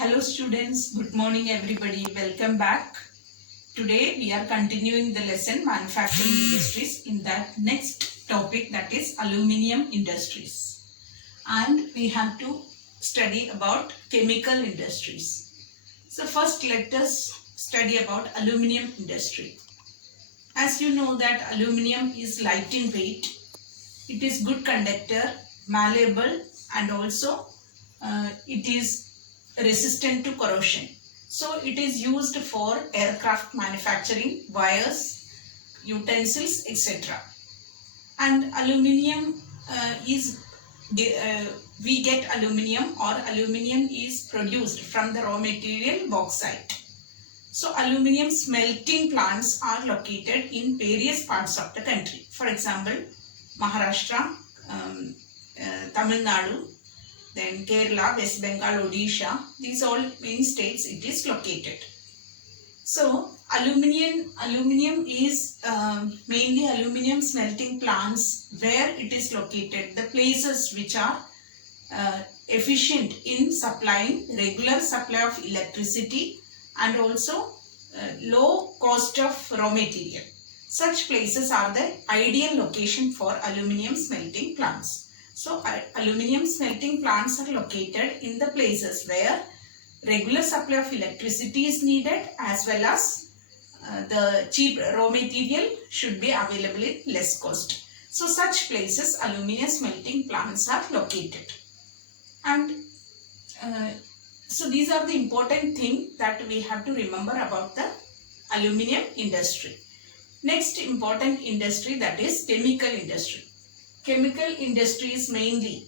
Hello students, good morning everybody, welcome back. Today we are continuing the lesson manufacturing industries in that next topic, that is aluminium industries. And we have to study about chemical industries. So first let us study about aluminium industry. As you know that aluminium is light in weight, it is good conductor, malleable, and also it is resistant to corrosion. So it is used for aircraft manufacturing, wires, utensils, etc. And aluminium we get aluminium, or aluminium is produced from the raw material bauxite. So aluminium smelting plants are located in various parts of the country. For example, Maharashtra, Tamil Nadu, then Kerala, West Bengal, Odisha, these all many states it is located. So aluminium is mainly aluminium smelting plants where it is located, the places which are efficient in supplying regular supply of electricity and also low cost of raw material. Such places are the ideal location for aluminium smelting plants. So aluminium smelting plants are located in the places where regular supply of electricity is needed, as well as the cheap raw material should be available at less cost. So such places aluminium smelting plants are located. And so these are the important things that we have to remember about the aluminium industry. Next important industry, that is chemical industry. Chemical industry is mainly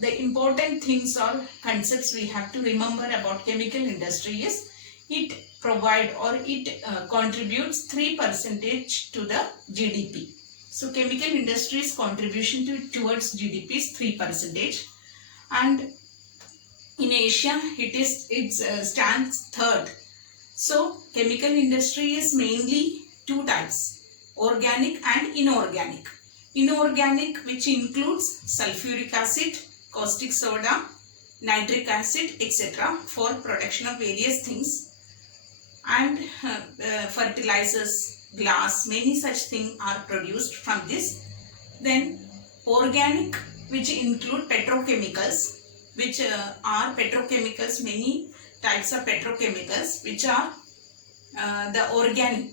the important things or concepts we have to remember about chemical industry is it provide or it contributes 3% to the GDP. So chemical industry's contribution towards GDP is 3%, and in Asia it stands third. So chemical industry is mainly two types, organic and inorganic. Inorganic, which includes sulfuric acid, caustic soda, nitric acid, etc. for production of various things, and fertilizers, glass, many such things are produced from this. Then organic, which include petrochemicals, which are petrochemicals, many types of petrochemicals, which are the organic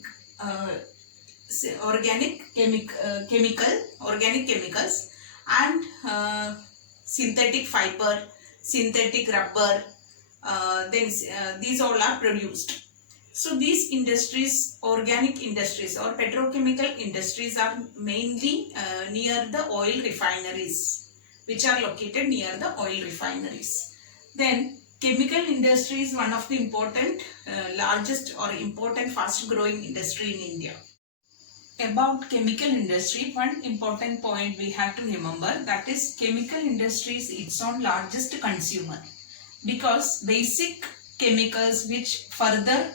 chemicals, and synthetic fiber, synthetic rubber, these all are produced. So these industries, organic industries or petrochemical industries, are mainly near the oil refineries, which are located near the oil refineries. Then chemical industry is one of the important, largest or important fast growing industry in India. About chemical industry, one important point we have to remember, that is chemical industry is its own largest consumer, because basic chemicals which further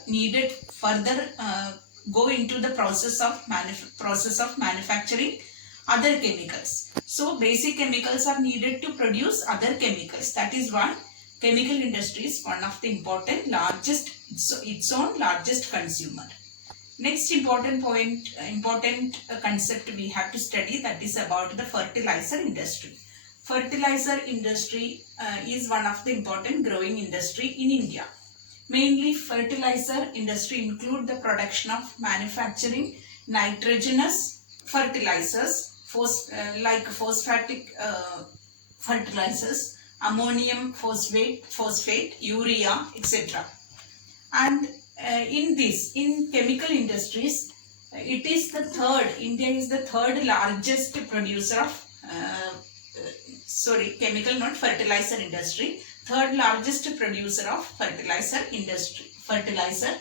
go into the process of manufacturing other chemicals. So basic chemicals are needed to produce other chemicals. That is why chemical industry is one of the important its own largest consumer. Next important concept we have to study, that is about the fertilizer industry. Fertilizer industry is one of the important growing industry in India. Mainly fertilizer industry include the production of manufacturing nitrogenous fertilizers, like phosphatic fertilizers, ammonium phosphate, urea, etc. And in chemical industries, India is the third largest producer of fertilizer industry, third largest producer of fertilizers.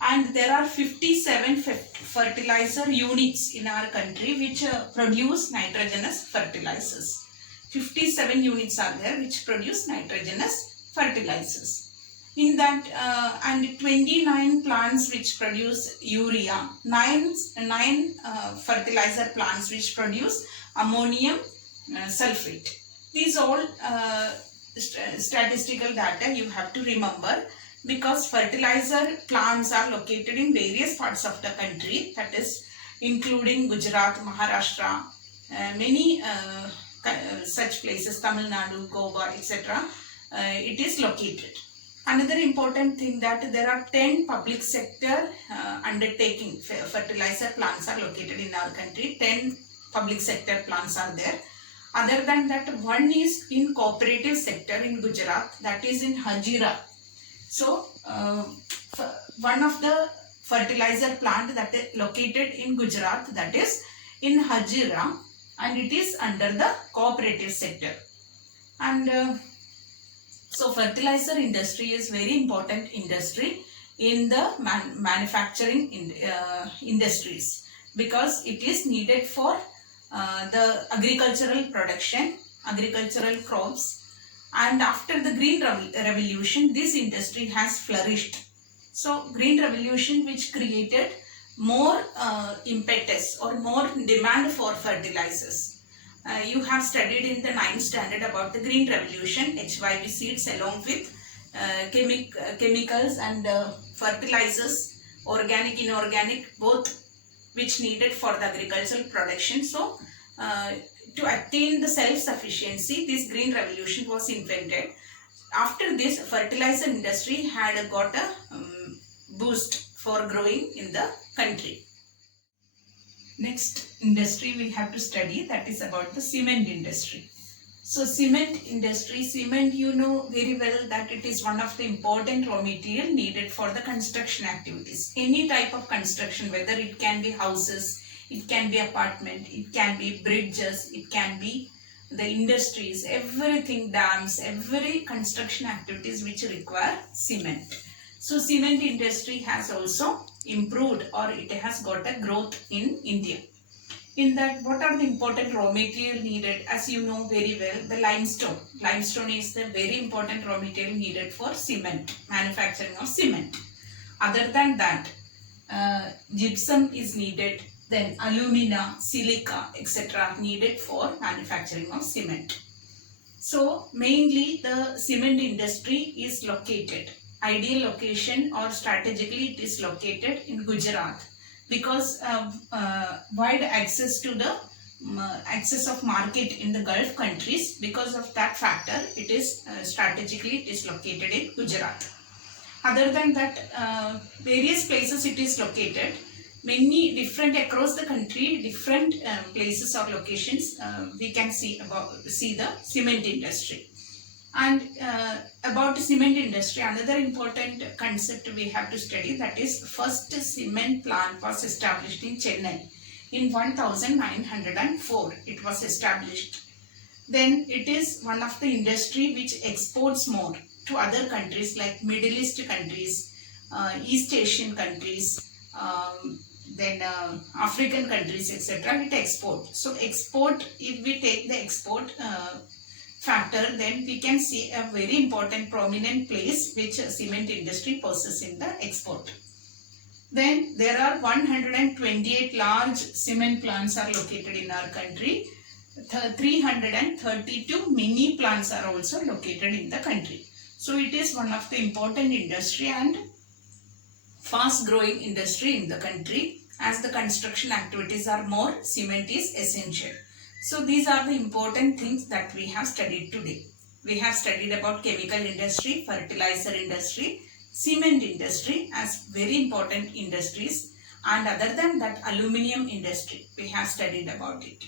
And there are 57 fertilizer units in our country which produce nitrogenous fertilizers. 57 units are there which produce nitrogenous fertilizers. In that, and 29 plants which produce urea, 9 fertilizer plants which produce ammonium sulfate. These all statistical data you have to remember, because fertilizer plants are located in various parts of the country, that is including Gujarat, Maharashtra, many such places, Tamil Nadu, Goa, etc. It is located. Another important thing that there are 10 public sector undertaking fertilizer plants are located in our country. 10 public sector plants are there. Other than that, one is in cooperative sector in Gujarat, that is in Hazira. So one of the fertilizer plant that is located in Gujarat, that is in Hazira, and it is under the cooperative sector. And so fertilizer industry is very important industry in the manufacturing industries, because it is needed for the agricultural production, agricultural crops. And after the Green Revolution, this industry has flourished. So Green Revolution, which created more impetus or more demand for fertilizers. You have studied in the 9th standard about the Green Revolution, HYB seeds along with chemicals and fertilizers, organic, inorganic, both, which needed for the agricultural production. So to attain the self-sufficiency, this Green Revolution was invented. After this, fertilizer industry had got a boost for growing in the country. Next industry we have to study, that is about the cement industry. So cement industry, cement, you know very well that it is one of the important raw material needed for the construction activities. Any type of construction, whether it can be houses, it can be apartment, it can be bridges, it can be the industries, everything, dams, every construction activities which require cement. So cement industry has also improved, or it has got a growth in India. In that, what are the important raw material needed? As you know very well, the limestone. Limestone is the very important raw material needed for cement, manufacturing of cement. Other than that, gypsum is needed, then alumina, silica, etc. needed for manufacturing of cement. So mainly the cement industry is located, ideal location or strategically it is located in Gujarat, because wide access to the access of market in the Gulf countries. Because of that factor, it is strategically it is located in Gujarat. Other than that, various places it is located, many different across the country, different places or locations we can see the cement industry. And about cement industry, another important concept we have to study, that is first cement plant was established in Chennai in 1904. It was established. Then it is one of the industry which exports more to other countries like Middle East countries, East Asian countries, then African countries, etc. It exports. So export, if we take the export factor, then we can see a very important prominent place which cement industry possesses in the export. Then there are 128 large cement plants are located in our country. 332 mini plants are also located in the country. So it is one of the important industry and fast growing industry in the country. As the construction activities are more, cement is essential. So these are the important things that we have studied today. We have studied about chemical industry, fertilizer industry, cement industry as very important industries, and other than that, aluminium industry. We have studied about it.